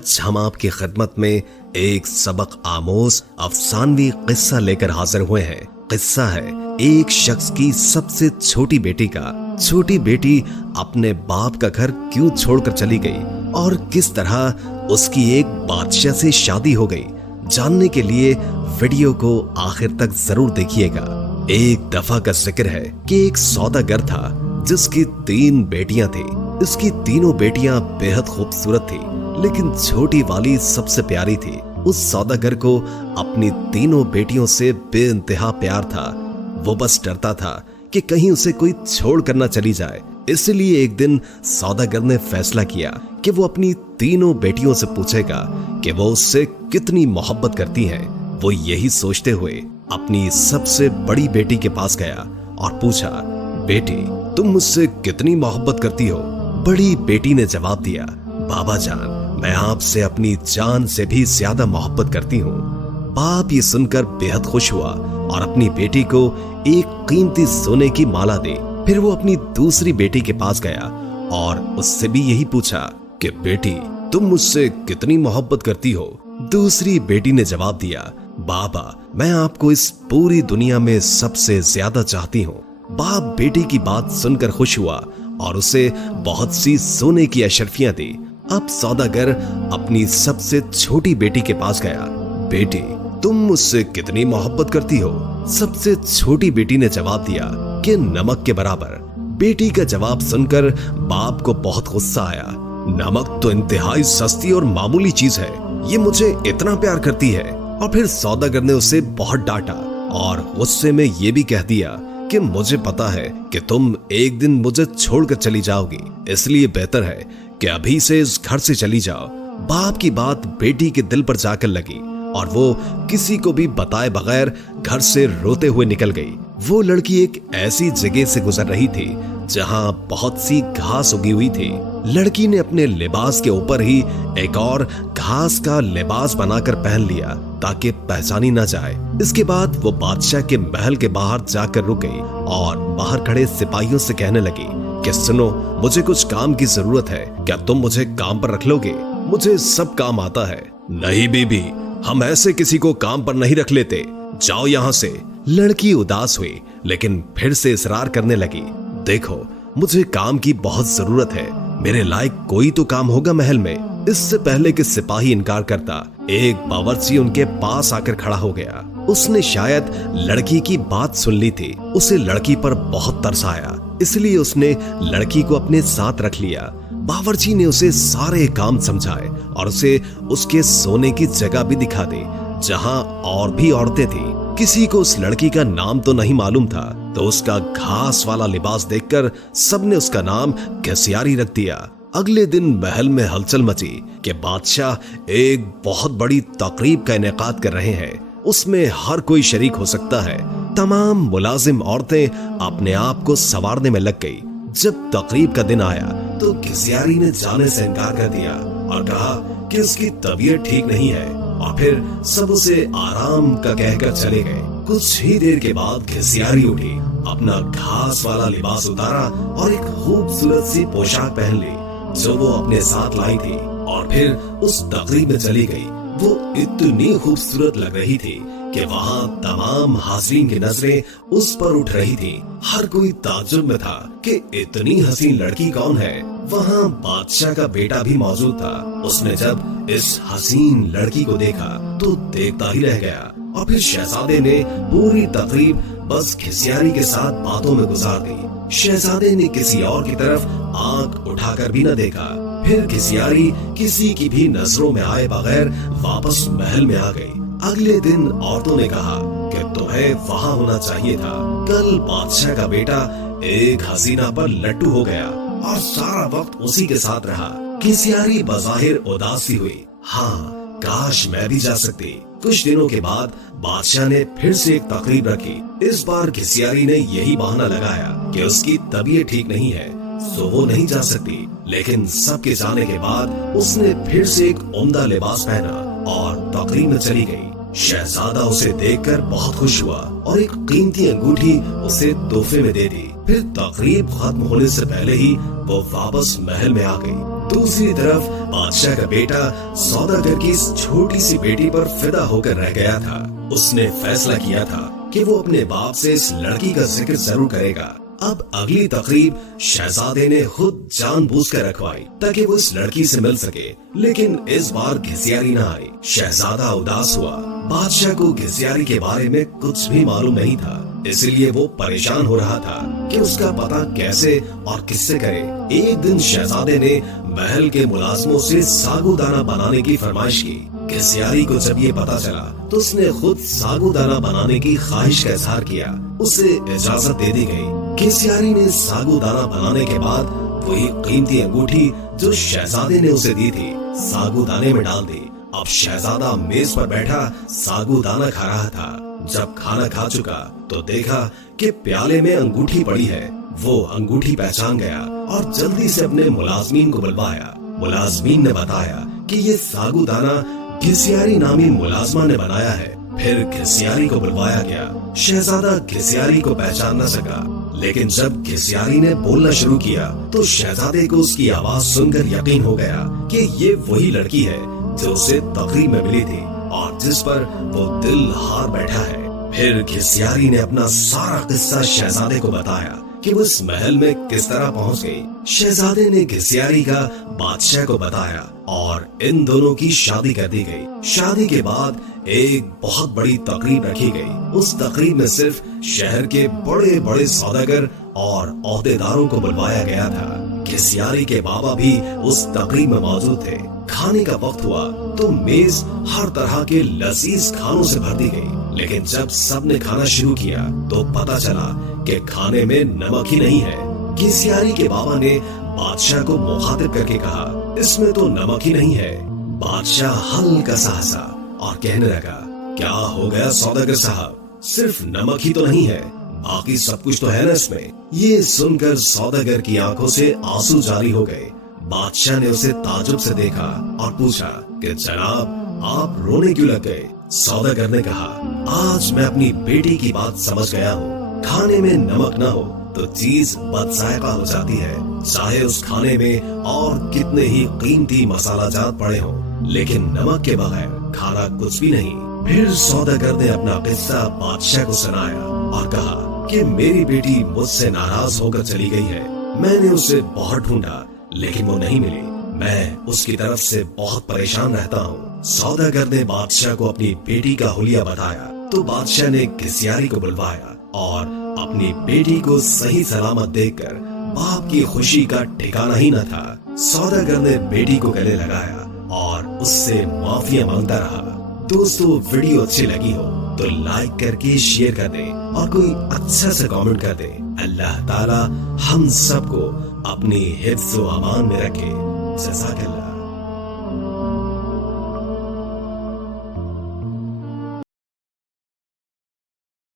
हम आपकी खिदमत में एक सबक आमोज अफसानवी किस्सा लेकर हाजिर हुए हैं। किस्सा है एक शख्स की सबसे छोटी बेटी का। छोटी बेटी अपने बाप का घर क्यों छोड़कर चली गई और किस तरह उसकी एक बादशाह से शादी हो गई। जानने के लिए वीडियो को आखिर तक जरूर देखिएगा। एक दफा का जिक्र है कि एक सौदागर था जिसकी 3 बेटियां थी। इसकी तीनों बेटियां बेहद खूबसूरत थी, लेकिन छोटी वाली सबसे प्यारी थी। उस सौदागर को अपनी तीनों बेटियों से बेइंतहा प्यार था। वो बस डरता था कि कहीं उसे कोई छोड़ कर न चली जाए। इसलिए एक दिन सौदागर ने फैसला किया कि वो अपनी तीनों बेटियों से पूछेगा कि वो उससे कितनी मोहब्बत करती हैं। वो यही सोचते हुए अपनी सबसे बड़ी बेटी के पास गया और पूछा, बेटी तुम मुझसे कितनी मोहब्बत करती हो? बड़ी बेटी ने जवाब दिया, बाबा जान मैं आपसे अपनी जान से भी ज्यादा मोहब्बत करती हूँ। बाप ये सुनकर बेहद खुश हुआ और अपनी बेटी को एक कीमती सोने की माला दी। फिर वो अपनी दूसरी बेटी के पास गया और उससे भी यही पूछा कि बेटी तुम मुझसे कितनी मोहब्बत करती हो? दूसरी बेटी ने जवाब दिया, बाबा मैं आपको इस पूरी दुनिया में सबसे ज्यादा चाहती हूँ। बाप बेटी की बात सुनकर खुश हुआ और उसे बहुत सी सोने की अशर्फियां दी। अब सौदागर अपनी सबसे छोटी बेटी के पास गया, बेटी तुम मुझसे कितनी मोहब्बत करती हो? सबसे छोटी बेटी ने जवाब दिया कि नमक के बराबर। बेटी का जवाब सुनकर बाप को बहुत गुस्सा आया। नमक तो इंतहाई सस्ती और मामूली चीज है, ये मुझे इतना प्यार करती है। और फिर सौदागर ने उसे बहुत डांटा और गुस्से में ये भी कह दिया कि मुझे पता है कि तुम एक दिन मुझे छोड़कर चली जाओगी, इसलिए बेहतर है कि अभी से इस घर से चली जाओ। बाप की बात बेटी के दिल पर जाकर लगी और वो किसी को भी बताए बगैर घर से रोते हुए निकल गई। वो लड़की एक ऐसी जगह से गुजर रही थी जहां बहुत सी घास उगी हुई थी। लड़की ने अपने लिबास के ऊपर ही एक और घास का लिबास बनाकर पहन लिया ताकि पहचानी ना जाए। इसके बाद वो बादशाह के महल के बाहर जाकर रुक गई और बाहर खड़े सिपाहियों से कहने लगी कि सुनो, मुझे कुछ काम की जरूरत है, क्या तुम मुझे काम पर रख लोगे? मुझे सब काम आता है। नहीं बीबी, हम ऐसे किसी को काम पर नहीं रख लेते, जाओ यहाँ से। लड़की उदास हुई लेकिन फिर से इसरार करने लगी, देखो मुझे काम की बहुत जरूरत है, मेरे लायक कोई तो काम होगा महल में। इससे पहले कि सिपाही इनकार करता, एक बावर्ची उनके पास आकर खड़ा हो गया। उसने शायद लड़की की बात सुन ली थी। उसे लड़की पर बहुत तरस आया, इसलिए उसने लड़की को अपने साथ रख लिया। बावर्ची ने उसे सारे काम समझाए और उसे उसके सोने की जगह भी दिखा दी जहां और भी औरतें थी। किसी को उस लड़की का नाम तो नहीं मालूम था, तो उसका घास वाला लिबास देखकर सबने उसका नाम घसियारी रख दिया। अगले दिन महल में हलचल मची कि बादशाह एक बहुत बड़ी तकरीब का इनेकाद कर रहे हैं, उसमें हर कोई शरीक हो सकता है। तमाम मुलाजिम औरतें अपने आप को संवारने में लग गई। जब तकरीब का दिन आया तो घसियारी ने जाने से इनकार कर दिया और कहा कि उसकी तबीयत ठीक नहीं है, और फिर सब उसे आराम का कहकर चले गए। कुछ ही देर के बाद घसियारी उठी, अपना घास वाला लिबास उतारा और एक खूबसूरत सी पोशाक पहन ली जो वो अपने साथ लाई थी, और फिर उस तकरीब में चली गई। वो इतनी खूबसूरत लग रही थी कि वहाँ तमाम हाज़रीन की नजरें उस पर उठ रही थी। हर कोई ताज्जुब में था कि इतनी हसीन लड़की कौन है। वहाँ बादशाह का बेटा भी मौजूद था। उसने जब इस हसीन लड़की को देखा तो देखता ही रह गया, और फिर शहजादे ने पूरी तकरीब बस घसियारी के साथ बातों में गुजार दी। शहजादे ने किसी और की तरफ आंख उठाकर भी न देखा। फिर घसियारी किसी की भी नजरों में आए बगैर वापस महल में आ गई। अगले दिन औरतों ने कहा कि तुम्हें वहाँ होना चाहिए था। कल बादशाह का बेटा एक हसीना पर लट्टू हो गया और सारा वक्त उसी के साथ रहा। घसियारी बज़ाहिर उदासी हुई, हाँ काश मैं भी जा सकती। कुछ दिनों के बाद बादशाह ने फिर से एक तकरीब रखी। इस बार घसियारी ने यही बहाना लगाया कि उसकी तबीयत ठीक नहीं है, सो वो नहीं जा सकती। लेकिन सबके जाने के बाद उसने फिर से एक उम्दा लिबास पहना और तकरीब में चली गई। शहजादा उसे देखकर बहुत खुश हुआ और एक कीमती अंगूठी उसे तोहफे में दे दी। फिर तकरीब खत्म होने से पहले ही वो वापस महल में आ गई। दूसरी तरफ बादशाह का बेटा सौदागर की इस छोटी सी बेटी पर फिदा होकर रह गया था। उसने फैसला किया था कि वो अपने बाप से इस लड़की का जिक्र जरूर करेगा। अब अगली तकरीब शहजादे ने खुद जानबूझकर रखवाई ताकि वो इस लड़की से मिल सके, लेकिन इस बार घिसियारी न आई। शहजादा उदास हुआ। बादशाह को घिसियारी के बारे में कुछ भी मालूम नहीं था, इसलिए वो परेशान हो रहा था कि उसका पता कैसे और किससे करे। एक दिन शहजादे ने महल के मुलाजमों से सागुदाना बनाने की फरमाइश की। घिसियारी को जब ये पता चला तो उसने खुद सागुदाना बनाने की ख्वाहिश का इजहार किया। उसे इजाजत दे दी गई। घिसियारी ने सागुदाना बनाने के बाद वही कीमती अंगूठी जो शहजादे ने उसे दी थी सागुदाने में डाल दी। अब शहजादा मेज पर बैठा सागुदाना खा रहा था। जब खाना खा चुका तो देखा कि प्याले में अंगूठी पड़ी है। वो अंगूठी पहचान गया और जल्दी से अपने मुलाजमीन को बुलवाया। मुलाजमीन ने बताया कि ये सागुदाना घिसियारी नामी मुलाजमा ने बनाया है। फिर घिसियारी को बुलवाया गया। शहजादा घिसियारी को पहचान न सका, लेकिन जब घिसियारी ने बोलना शुरू किया तो शहजादे को उसकी आवाज सुनकर यकीन हो गया कि ये वही लड़की है जो उसे तकरीब में मिली थी और जिस पर वो दिल हार बैठा है। फिर घिसियारी ने अपना सारा किस्सा शहजादे को बताया कि वो इस महल में किस तरह पहुंच गई। शहजादे ने घिसियारी का बादशाह को बताया और इन दोनों की शादी कर दी गई। शादी के बाद एक बहुत बड़ी तकरीब रखी गई। उस तकरीब में सिर्फ शहर के बड़े बड़े सौदागर और ओहदेदारों को बुलवाया गया था। घिसियारी के बाबा भी उस तकरीब में मौजूद थे। खाने का वक्त हुआ तो मेज हर तरह के लजीज खानों से भर दी गई, लेकिन जब सबने खाना शुरू किया तो पता चला कि खाने में नमक ही नहीं है। घिसियारी के बाबा ने बादशाह को मुखातिब करके कहा, इसमें तो नमक ही नहीं है। बादशाह हल्का सा हंसा और कहने लगा, क्या हो गया सौदागर साहब, सिर्फ नमक ही तो नहीं है, बाकी सब कुछ तो है ना इसमें। ये सुनकर सौदागर की आंखों से आंसू जारी हो गए। बादशाह ने उसे ताजुब से देखा और पूछा कि जनाब आप रोने क्यों लग गए। सौदागर ने कहा, आज मैं अपनी बेटी की बात समझ गया हूँ। खाने में नमक न हो तो चीज बदजायका हो जाती है, चाहे उस खाने में और कितने ही कीमती मसाला जात पड़े हों, लेकिन नमक के बगैर खाना कुछ भी नहीं। फिर सौदागर ने अपना किस्सा बादशाह को सुनाया और कहा कि मेरी बेटी मुझसे नाराज होकर चली गई है। मैंने उसे बहुत ढूंढा लेकिन वो नहीं मिली। मैं उसकी तरफ से बहुत परेशान रहता हूँ। सौदागर ने बादशाह को अपनी बेटी का हुलिया बताया तो बादशाह ने घिसियारी को बुलवाया और अपनी बेटी को सही सलामत देखकर बाप की खुशी का ठिकाना ही न था। सौदागर ने बेटी को गले लगाया और उससे माफिया मांगता रहा। दोस्तों वीडियो अच्छी लगी हो तो लाइक करके शेयर कर दें और कोई अच्छा सा कमेंट कर दें। अल्लाह ताला हम सबको अपनी हिफ्ज़ व अमान में रखे। जज़ाकल्लाह।